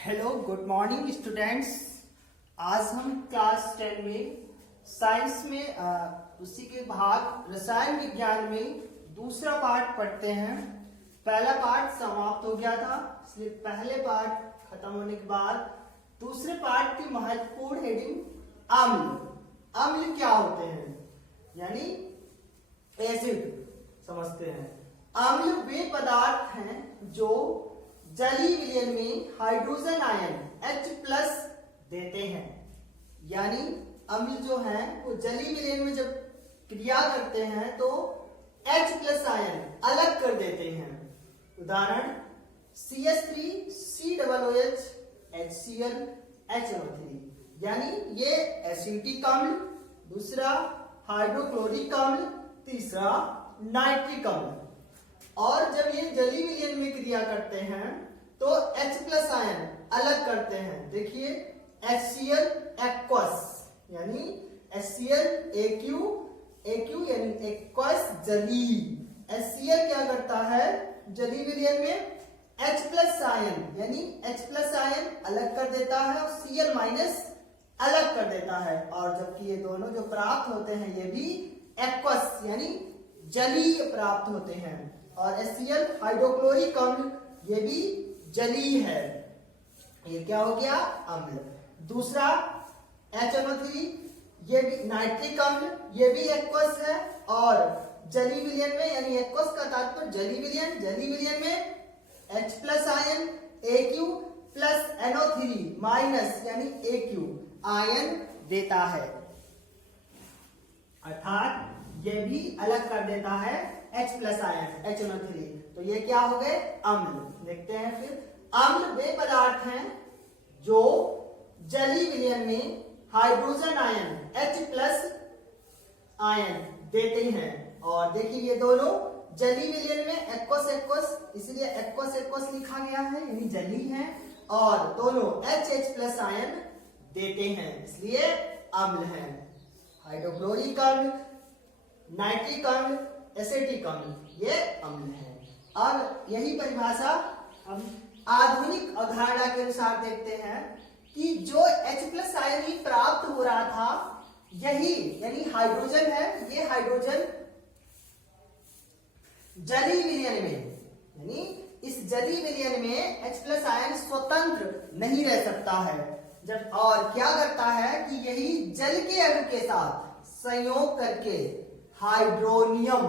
Hello good morning students. आज हम class 10 में साइंस में उसी के भाग रसायन विज्ञान में दूसरा पार्ट पढ़ते हैं। पहला पार्ट समाप्त हो गया था, इसलिए पहले पार्ट खत्म होने के बाद दूसरे पार्ट की महत्वपूर्ण हेडिंग अम्ल। अम्ल क्या होते हैं, यानी एसिड समझते हैं। अम्ल वे पदार्थ हैं जो जलीय विलयन में हाइड्रोजन आयन H+ देते हैं। यानी अम्ल जो है वो जलीय विलयन में जब क्रिया करते हैं तो H+ आयन अलग कर देते हैं। उदाहरण CH3 COOH HCl HNO3, यानी ये एसिटिक अम्ल, दूसरा हाइड्रोक्लोरिक अम्ल, तीसरा नाइट्रिक अम्ल। और जब ये जलीय विलयन में क्रिया करते हैं तो H+ आयन अलग करते हैं। देखिए HCl एक्वस, यानी HCl AQ यानी एक्वस जलीय। HCl क्या करता है, जलीय विलयन में H+ आयन यानी H+ आयन अलग कर देता है और Cl- अलग कर देता है। और जबकि ये दोनों जो प्राप्त होते हैं ये भी एक्वस यानी जलीय प्राप्त होते हैं। और HCl हाइड्रोक्लोरिक अम्ल ये भी जलीय है। ये क्या हो गया, अम्ल। दूसरा HNO3 ये भी नाइट्रिक अम्ल, ये भी एक्वस है और जलीय विलयन में, यानी एक्वस का तात्पर्य जलीय विलयन, जलीय विलयन में H+ ion AQ plus NO3- यानी AQ आयन देता है, अर्थात ये भी अलग कर देता है H+ आयन HNO3। तो ये क्या हो गए, अम्ल। देखते हैं फिर, अम्ल वे पदार्थ हैं जो जलीय विलयन में हाइड्रोजन आयन H+ आयन देते हैं। और देखिए ये दोनों जलीय विलयन में एक्वस, इसलिए एक्वस लिखा गया है, यानी जलीय है, और दोनों H+ आयन देते हैं, इसलिए अम्ल है। हाइड्रोक्लोरिक अम्ल, नाइट्रिक अम्ल, एसिटिक अम्ल, ये अम्ल है। अब यही परिभाषा हम आधुनिक अवधारणा के अनुसार देखते हैं कि जो H+ आयन ही प्राप्त हो रहा था, यही यानी हाइड्रोजन है, ये हाइड्रोजन जलीय विलयन में, यानी इस जलीय विलयन में H+ आयन स्वतंत्र नहीं रह सकता है। जब और क्या करता है कि यही जल के अणु के साथ संयोग करके हाइड्रोनियम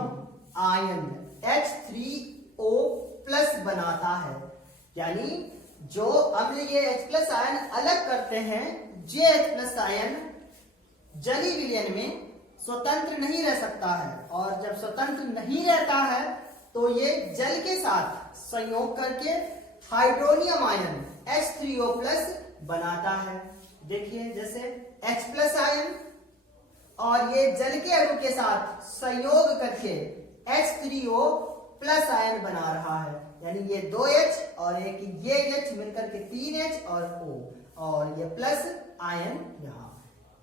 आयन H3O+ बनाता है। यानी जो अम्ल ये H+ आयन अलग करते हैं, ये H+ आयन जलीय विलयन में स्वतंत्र नहीं रह सकता है, और जब स्वतंत्र नहीं रहता है तो ये जल के साथ संयोग करके हाइड्रोनियम आयन H3O+ बनाता है। देखिए जैसे H+ आयन और ये जल के अणु के साथ संयोग करके H3O+ आयन बना रहा है, यानी ये 2H और एक ये H मिलकर के 3H और O, और ये प्लस आयन यहाँ।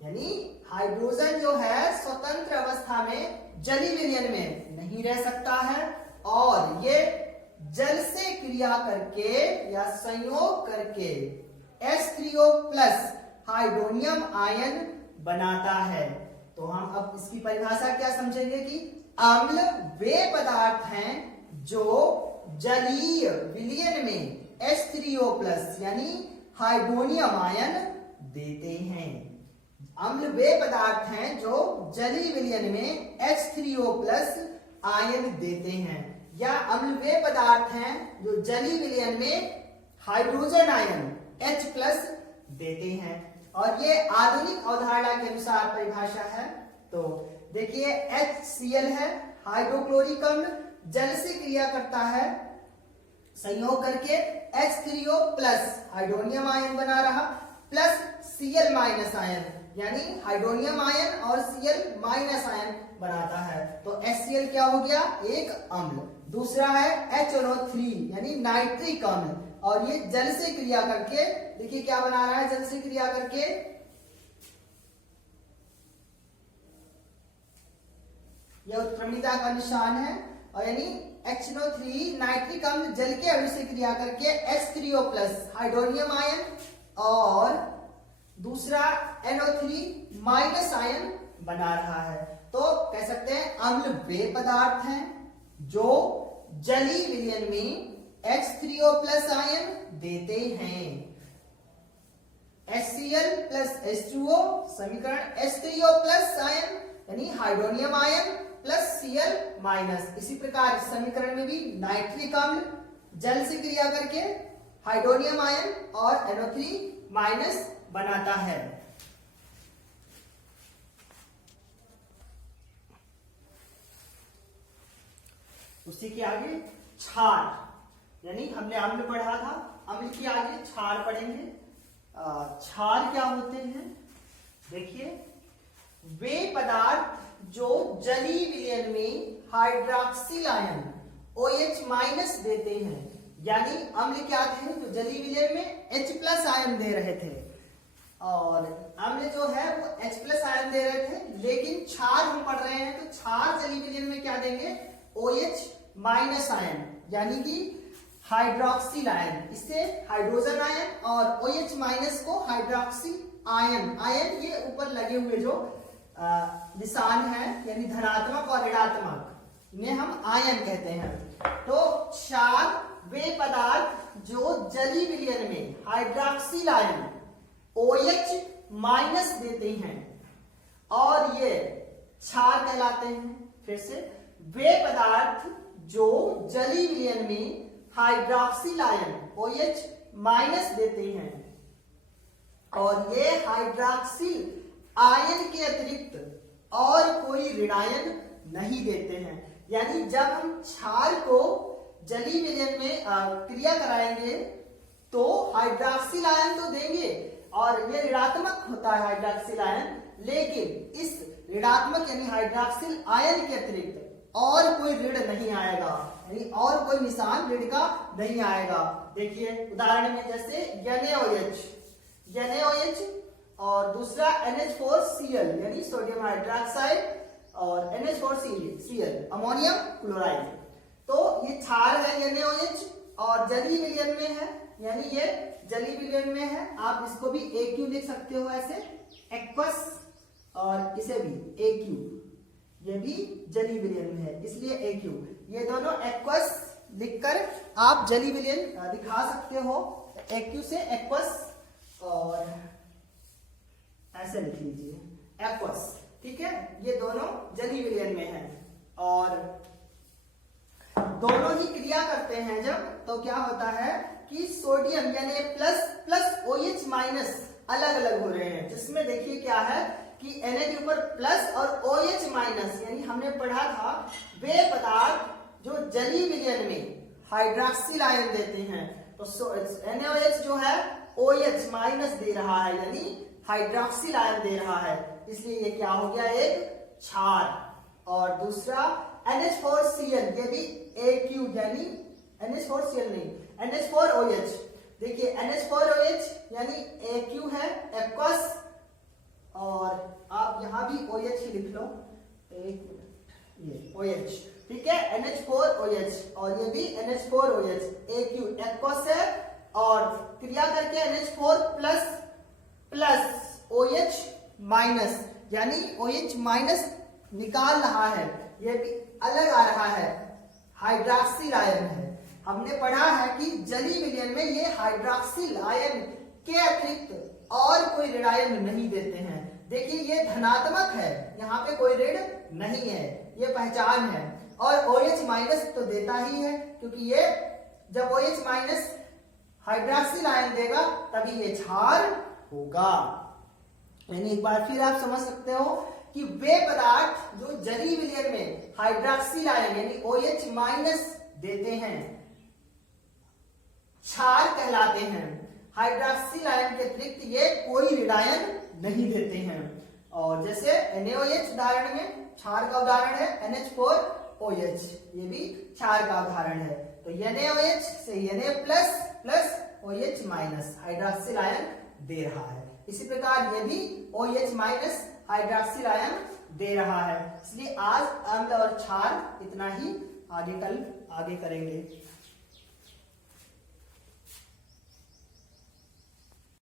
यानी हाइड्रोजन जो है स्वतंत्र अवस्था में जलीय विलयन में नहीं रह सकता है, और ये जल से क्रिया करके या संयोग करके H3O+ हाइड्रोनियम आयन बनाता है। तो हम अब इसकी परिभाषा क्या समझेंगे कि अम्ल वे पदार्थ हैं जो जलीय विलयन में H3O+ यानी हाइड्रोनियम आयन देते हैं। अम्ल वे पदार्थ हैं जो जलीय विलयन में H3O+ आयन देते हैं, या अम्ल वे पदार्थ हैं जो जलीय विलयन में हाइड्रोजन आयन H+ देते हैं। और ये आधुनिक अवधारणा के अनुसार परिभाषा है। तो देखिए HCl है हाइड्रोक्लोरिक अम्ल, जल से क्रिया करता है, संयोग करके H3O+ हाइड्रोनियम आयन बना रहा, प्लस Cl- आयन, यानी हाइड्रोनियम आयन और Cl- आयन बनाता है। तो HCl क्या हो गया, एक अम्ल। दूसरा है HNO3 यानी नाइट्रिक अम्ल, और ये जल से क्रिया करके, देखिए क्या बना रहा है, जल से क्रिया करके यह उत्क्रमणिका का निशान है, और यानी HNO3 नाइट्रिक अम्ल जल के अणु से क्रिया करके H3O प्लस हाइड्रोनियम आयन और दूसरा NO3 माइनस आयन बना रहा है। तो कह सकते हैं अम्ल वे पदार्थ हैं जो जलीय विलयन में H3O प्लस आयन देते हैं। HCl प्लस H2O समीकरण H3O प्लस आयन यानी hydronium ion plus Cl minus. इसी प्रकार इस समीकरण में भी नाइट्रिक अम्ल जल से क्रिया करके हाइड्रोनियम आयन और NO3 माइनस बनाता है। उसी के आगे क्षार यानी हमने अम्ल पढ़ा था, अम्ल के आगे क्षार पढ़ेंगे। क्षार क्या होते हैं? देखिए, वे पदार्थ जो जलीय विलयन में हाइड्रॉक्सिल आयन OH माइनस देते हैं, यानी अम्ल क्या थे तो जलीय विलयन में H प्लस आयन दे रहे थे और अम्ल जो है वो H प्लस आयन दे रहे थे, लेकिन क्षार हम पढ़ रहे हैं तो क्षार जलीय विलयन में क्या देंगे OH माइनस आयन यानी कि हाइड्रॉक्सिल आयन। इससे हाइड्रोजन आयन और OH माइनस को हाइड्रॉक्सिल आयन, आयन ये ऊपर लगे हुए जो निशान है यानी धनात्मक और ऋणात्मक, इन्हें हम आयन कहते हैं। तो क्षार वे पदार्थ जो जलीय विलयन में हाइड्रॉक्सिल आयन OH माइनस देते हैं और ये क्षार कहलाते हैं। फिर से, वे पदार्थ जो जलीय विलयन में हाइड्रॉक्सिल आयन OH माइनस देते हैं और ये हाइड्रॉक्सिल आयन के अतिरिक्त और कोई ऋणायन नहीं देते हैं। यानी जब हम क्षार को जलीय विलयन में क्रिया कराएंगे तो हाइड्रॉक्सिल आयन तो देंगे और ये ऋणात्मक होता है हाइड्रॉक्सिल आयन, लेकिन इस ऋणात्मक यानी हाइड्रॉक्सिल आयन के अतिरिक्त और कोई ऋण नहीं आएगा, यानी और कोई निशान ऋण का नहीं आएगा। देखिए उदाहरण में जैसे NaOH और दूसरा NH4Cl यानी सोडियम हाइड्रोक्साइड और NH4Cl अमोनियम क्लोराइड। तो ये क्षार है NaOH और जलीय विलयन में है, यानी ये जलीय विलयन में है। आप इसको भी AQ लिख सकते हो ऐसे, एक्वस, और इसे भी AQ, ये भी जलीय विलयन में है इसलिए AQ। ये दोनों एक्वस लिखकर आप जलीय विलयन दिखा सकते हो, AQ से एक्वस और ऐसे लिख लीजिए एक्वस, ठीक है। ये दोनों जलीय विलयन में है और दोनों ही क्रिया करते हैं जब, तो क्या होता है कि सोडियम यानी प्लस प्लस OH माइनस अलग अलग हो रहे हैं, जिसमें देखिए क्या है कि Na के ऊपर प्लस और OH माइनस, यानी हमने पढ़ा था वे पदार्थ जो जलीय विलयन में हाइड्रॉक्सिल आयन देते हैं। तो NaOH जो है OH माइनस दे रहा है यानी हाइड्रॉक्सिल आयन दे रहा है, इसलिए ये क्या हो गया एक क्षार। और दूसरा NH4Cl ये भी AQ यानी NH4Cl नहीं NH4OH। देखिए NH4OH यानी AQ है एक्वस, और आप यहां भी OH ही लिख लो, एक मिनट, ये OH, ठीक है NH4OH और ये भी NH4OH AQ एक्वस है और क्रिया करके NH4 plus plus OH minus यानी OH माइनस निकाल रहा है, ये भी अलग आ रहा है, हाइड्रॉक्सिल आयन है। हमने पढ़ा है कि जलीय विलयन में ये हाइड्रॉक्सिल आयन के अतिरिक्त और कोई ऋण आयन नहीं देते हैं। देखिए ये धनात्मक है, यहाँ पे कोई ऋण नहीं है, ये पहचान है। और OH माइनस तो देता ही है, क्योंकि ये जब OH माइनस हाइड्रॉक्सिल आयन देगा तभी ये क्षार होगा। यानी एक बार फिर आप समझ सकते हो कि वे पदार्थ जो जलीय विलयन में हाइड्रॉक्सिल आयन यानी OH माइनस देते हैं क्षार कहलाते हैं। हाइड्रॉक्सिल आयन के अतिरिक्त ये कोई ऋण आयन नहीं देते हैं। और जैसे NaOH उदाहरण में क्षार का उदाहरण है, NH4OH ये भी क्षार का उदाहरण है। तो NaOH से Na plus plus OH minus hydroxyl ion दे रहा है। इसी प्रकार ये भी OH माइनस हाइड्रॉक्सिल आयन दे रहा है। इसलिए आज अम्ल और क्षार इतना ही आगे करेंगे।